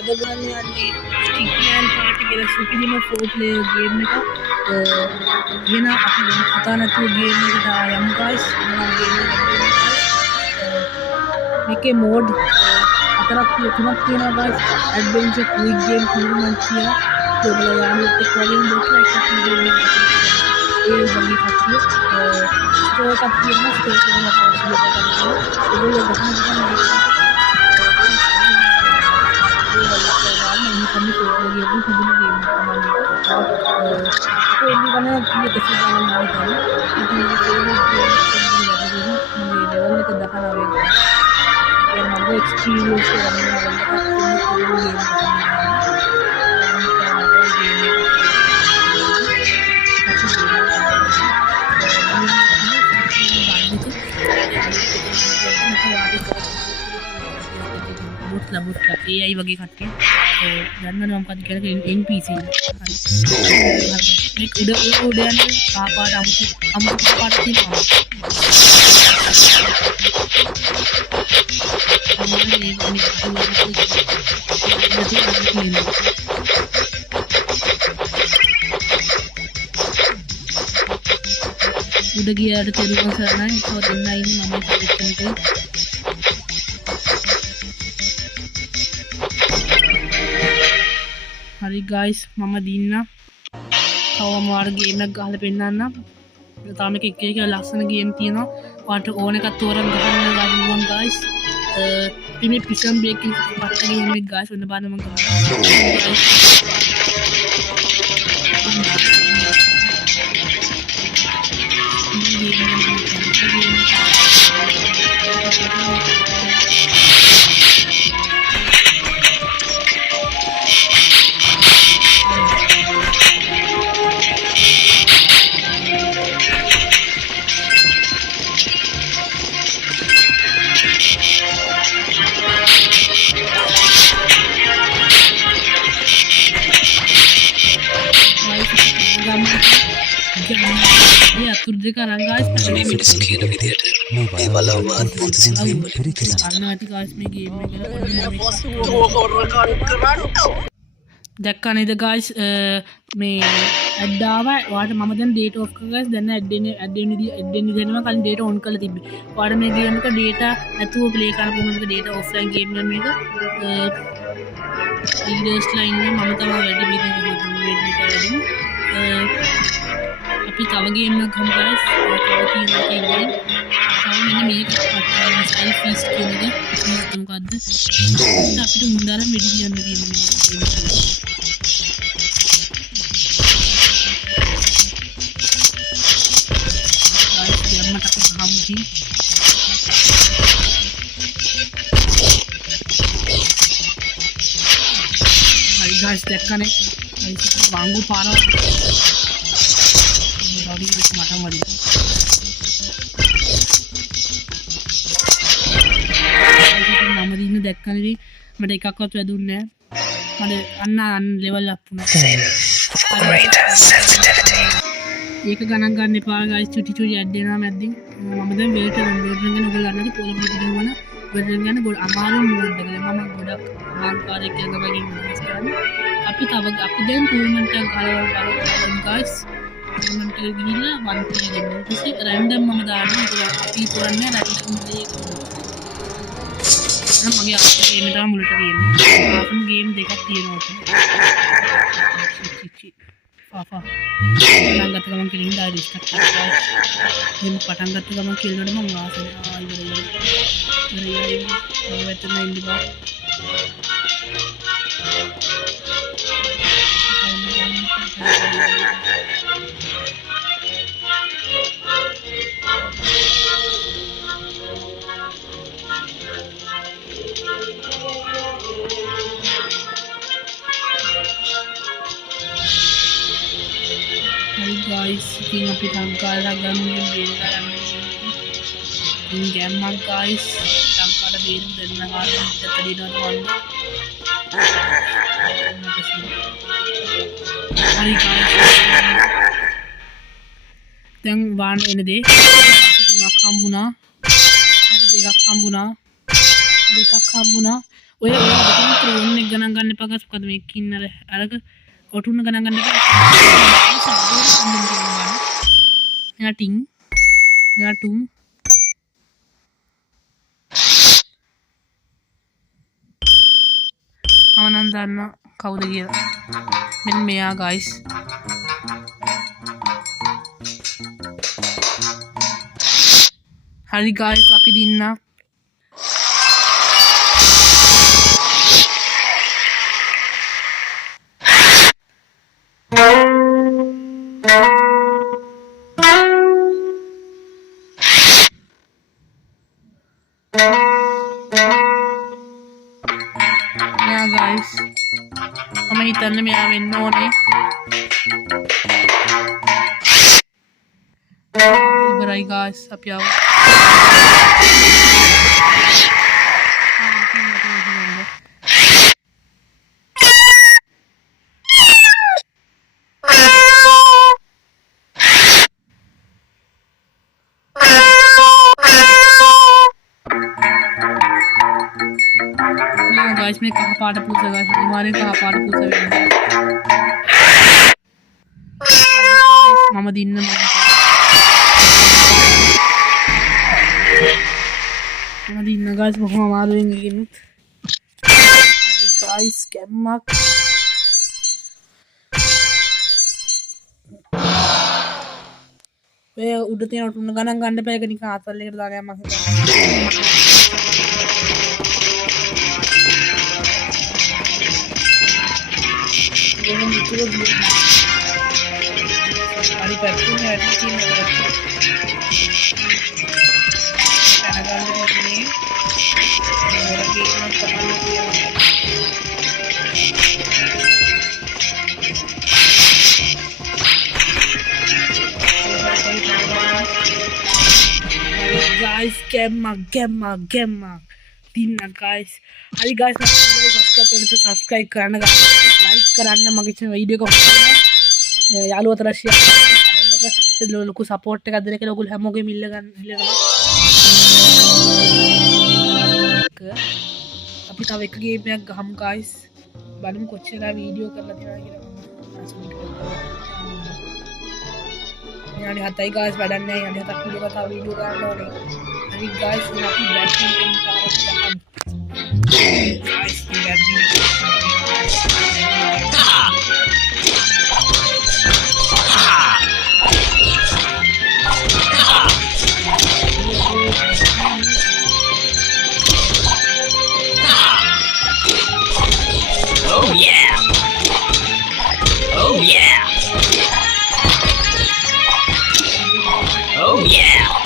අද ගන්න යන්නේ ස්ටික්මෑන් පාටි කියලා සුපිරිම 4 player game එක. එහෙනම් අපි වෙන කතා නැතුව game එකට යමු guys. එහෙනම් game එකට මේකේ mode හතරක් තුනක් තියෙනවා guys. adventure quick game tournament කියලා. ඔයගොල්ලෝ යාළුවොත් එක්ක වගේ මොකක්ද එකක් game එක. ඒ වගේ කට්ටිය ස්ටෝර් එකක් තියෙනවා. ස්ටෝර් එකේ ඔයගොල්ලෝ ගහන kami football game itu sebelum game kemarin itu ini karena dia kesukaan mau tahu itu level ke dahan awe yang mau experience ke dalam level ke labut AI bagi kaki dan mana mampu kita ke NPC udah apa amu party udah dia ada terusan sana itu ada ini mama itu hari guys mama dinna තවම වාර game එකක් ගහලා පෙන්නන්න. තාම එක එක ලස්සන game තියෙනවා. ඔයාලට ඕන එකක් තෝරන් ගන්න ගන්න guys. මේ පිසම් බේකින් පට්ට ගේම් එක guys ඔන්න බලන්න මම අතුරුද කරන් guys කියන විදියට මේ බලව මාත් සිතින් අන්නටි guys මේ ගේම් එක දැක්කා නේද guys මේ ඇඩ් ආවා ඔයාලට මම දැන් data off කරා guys දැන් ඇඩ් එන්නේ දෙනවා කලින් data on කරලා තිබ්බේ ඔයාලට මේ ගේම් එක data නැතුව play කරන්න පුළුවන් data offline game එක මේක leaders line එක මම තමයි වැඩි වැඩි අපි තව ගේම් එකක් ගමු guys තව තියෙනවා කියන්නේ තව මෙන්න මේක ස්ටයිල් ෆීස් කියන එක මොකද්ද අපිට මුන්දාරම් වෙඩි කියන්න තියෙනවා guys යම්මට අපි ගහමුදී හරි guys දැක්කනේ වංගු පාරව මටම වදින මම දින්න දැක්කනේ මට එකක්වත් වැදුන්නේ නැහැ මට අන්න ලෙවල් අප් වුණා ඒක ගණන් ගන්න එපා guys චුටි චුටි ඇඩ් වෙනවා මැද්දින් මම දැන් වේට් ගැන ඔයගොල්ලෝ අන්නදී පොල පිටින් වුණා වේට් ගැන ගොඩ අමාරු මෝඩ් එකද මම ගොඩක් අමාරුකාරයෙක් කියලා වගේ ඉන්වස්ට් කරන්නේ අපි දැන් ටූර්නමන්ට් එකක් ගහලා guys टूर्नामेंट ගිහිල්ලා 1 play දෙන්න. ඊපස්සේ රැන්ඩම් මම දානවා. ඒක අපි කරන්නේ රැන්ඩම් play එක. නම් මගේ අර ගේම් එක තමයි මුලට තියෙන්නේ. ආපන් ගේම් දෙකක් තියෙනවා අතන. ෆාෆා. පටන් ගත්ත ගමන් කෙලින් ඩා රිස්ටාර්ට් කරනවා. මේ පටන් ගත්ත ගමන් කෙලිනකොට මම ආසනේ ඉවරයි. වෙතන ඉඳි බා. guys itin අපි ලංකාවට ගන්නේ බේරලා යන්නේ game එක guys ලංකාවට බේරෙන්න දෙන්න කාටවත් දෙතදිනවත් වන්න හරි guys දැන් වාන එන දේ තුනක් හම්බුණා හරි දෙකක් හම්බුණා හරි එකක් හම්බුණා ඔය ක්‍රෝන් එක ගණන් ගන්න එපා ගස් මොකද මේක ඉන්න අරක ඔටුන්න ගණන් ගන්න එපා මෙයා ටින් මෙයා ටුම් මම නම් දන්නවා කවුද කියලා මෙන්න මෙයා ගයිස් හරි ගයිස් අපි දින්නා මෙයා ගයිස් මම හිතන්නේ මෙයා වෙන්න ඕනේ ඉවරයි ගයිස් අපි ආවා गाइस में कहाँ पार्ट पूछा गाइस हमारे कहाँ पार्ट पूछा मामा दिन में मामा दिन में गाइस वो हमारे इंगे गाइस कैमक वे उड़ते हैं उड़ने गाना गाने पे कहीं कहाँ चल लेकर जाने हम हमारी पैकिंग है टीम में खाना गाने के लिए और अभी हम कमाल किया guys gamma तीन ना guys अरे guys ना सब्सक्राइब करना लाइक करना मगे वीडियो को यालू तरह शेयर लोगों को सपोर्ट का दे के लोग हमों के मिलेगा अभी तब एक गेम में हम गाइस बाद में कुछ ना वीडियो करना था यानी हाथ ही गाइस बैठने नहीं यानी तक वीडियो का वीडियो करना नहीं अरे गाइस यहाँ की बैटिंग टीम का गाइस की batting Oh yeah! Oh yeah! Oh yeah!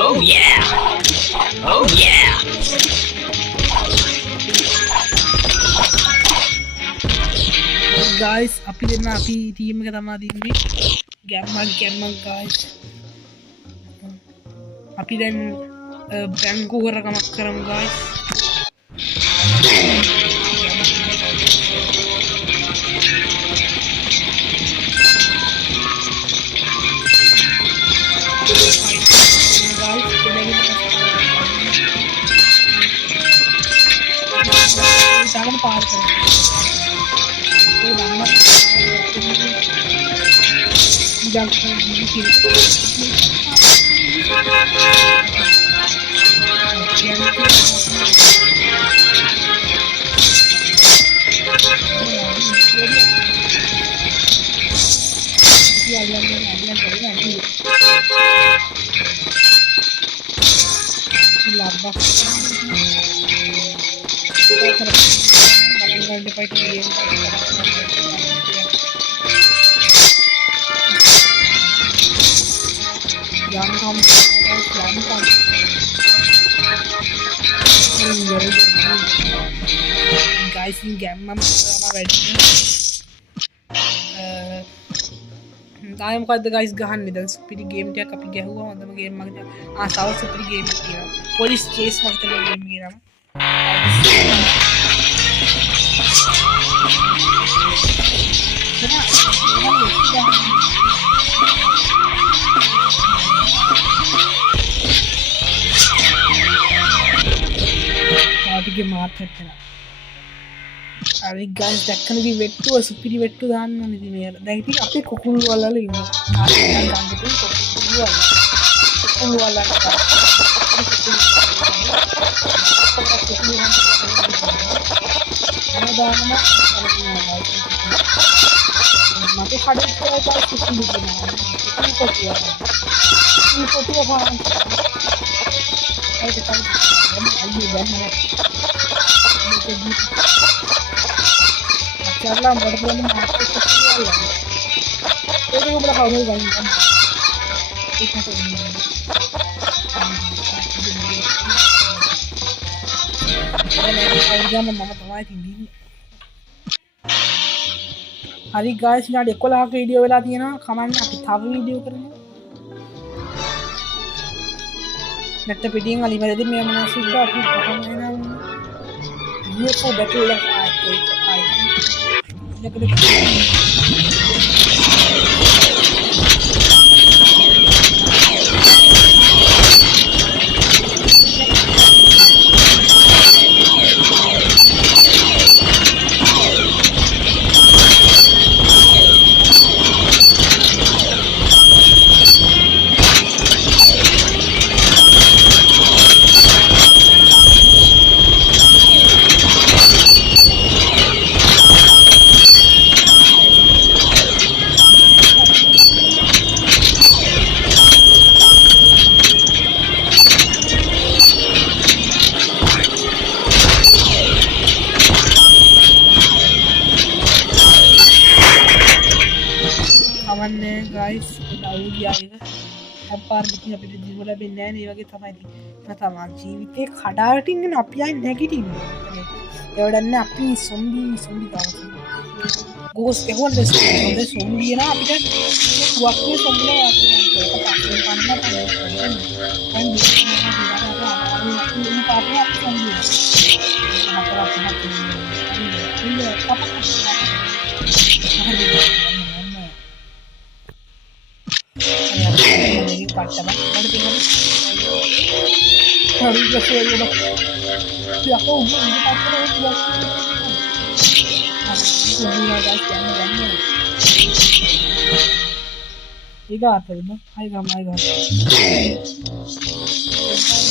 Oh yeah! Oh yeah! Guys अभी देना अभी टीम के तमा देंगे गैमा गाइस अभी देन बैंक को कर रखा करम गाइस पार कर guys in game में बैठे तायम का guys गहन निदल सुपीरी गेम टिया कभी गया हुआ मतलब गेम मगजा साउथ सुपीरी गेम किया पुलिस चेस मगते गेम गिरा හරි ගයිස් දැක්කන ඉතින් වෙට්ටුව සුපිරි වෙට්ටු දාන්න ඕනේ ඉතින් මේ දැන් ඉතින් අපේ කුකුළු වලල ඉන්නවා කුකුළු වලල දාන්න මට කඩේ කියලා කුකුළු දෙනවා කුකුළු පාන ඒක තමයි අල්ලි දැම්මම Charla berdua masuk ke sekolah. Itu berapa kali kan? Itu tuh. Kalau zaman mama tahu ini. Hari guys, ini ada sekolah ke video वेला दिया ना, कमांड आप थाव वीडियो करना. नेट पे टीम वाली मेरे दिन में मना सुधा अपनी कहानी ना. ये तो बेटर लग रहा है. guys udah ආයෙක අප්පාර මෙතන අපිට ජීව ලැබෙන්නේ නැහැ නේ ඒ වගේ තමයි තමයි ජීවිතේ කඩාවැටෙන්නේ අපි ආයි නැගිටින්නේ ඒ වඩන්නේ අපි සොම්බි ගාමු ගෝස් එහොල් දෙස් සොම්බි නා අපිට වක්කේ සොම්බිලා ඒක පස්සේ පන්න තමයි පාපේ අපි zombie Pacaran, ada tinggal. Hari biasa ya udah. Ya aku udah ini pacaran ya. Ini guys jangan. Iga apa ini? Iga.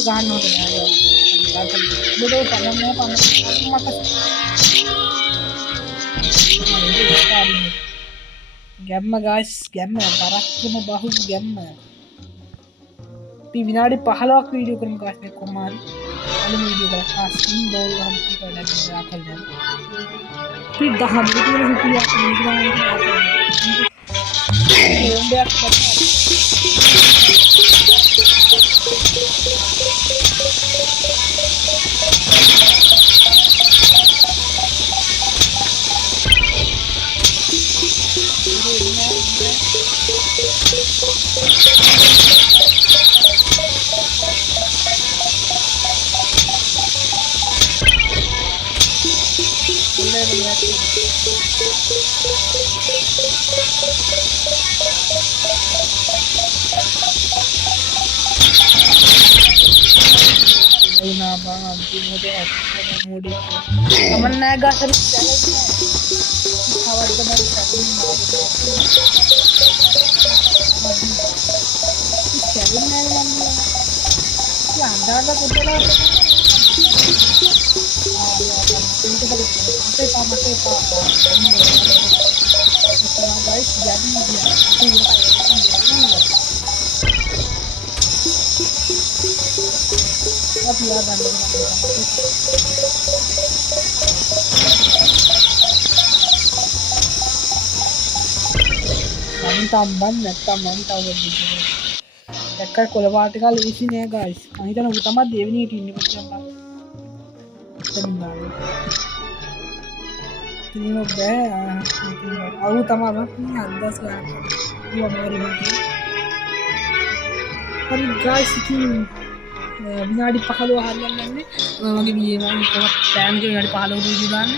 Jangan no ya. Betul panasnya panas. Makan. Gamma guys, gamma barakම බහු gamma. අපි විනාඩි 15ක් video කරමු guys මේ කොමාරි. අලුත් video එකක් ආස්කින් ball ගහමු කියලා දැක්කා කරලා. අපි 10 මිනිත්තුවල හිටියා Temen naga serius kawat benar tamban නැත්තම් මම තව දෙකක් කොළපාට කාල ඉසි නෑ guys මම හිතන උඹ තමයි දෙවෙනි හිට ඉන්නේ කොච්චර බං ඉතින් බෑ ආවු තමයි මේ අද්දස් ගන්න ඌ අමාරු මට හරි guys ඉතින් විනාඩි 15 හරියන්නේ නැහැ මගේ වීඩියෝ එක ටයිම් එක විනාඩි 15 වීඩියෝ දාන්න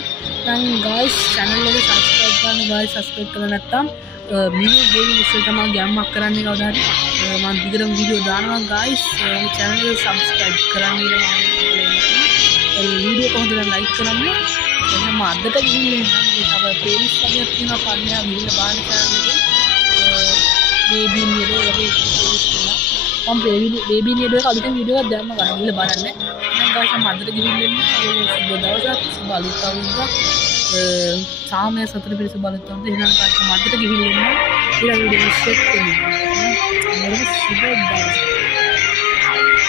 දැන් guys channel එක subscribe කරන්න guys subscribe කරලා නැත්තම් video gaming ඉස්සෙල් තමයි ගැම්මක් කරන්නේ කවදා හරි මම දිගටම වීඩියෝ දානවා guys channel එක subscribe කරන්න වීඩියෝ කොහොමද ලයික් කරන්න එන්න මද්දට ගිහින් තව ප්ලේලිස්ට් එකක් තියෙනවා පන්නයා ගිහින් බලන්න channel එකේ බේබී නියඩෝ වගේ ප්ලේලිස්ට් එක මම බේබී නියඩෝ එක අලුතෙන් වීඩියෝ එකක් දැම්ම ගන්න ගිහින් බලන්න එහෙනම් guys මම මද්දට ගිහින් ඉන්න සුබ දවසක් සුබ අලුත් අවුරුද්දක් සාමය සතර පිරිස බලත් වන්ද එහෙනම් guys මද්දට ගිහින් ඉන්න ඊළඟ වීඩියෝ එක සෙට් වෙනවා. සුබ දවසක්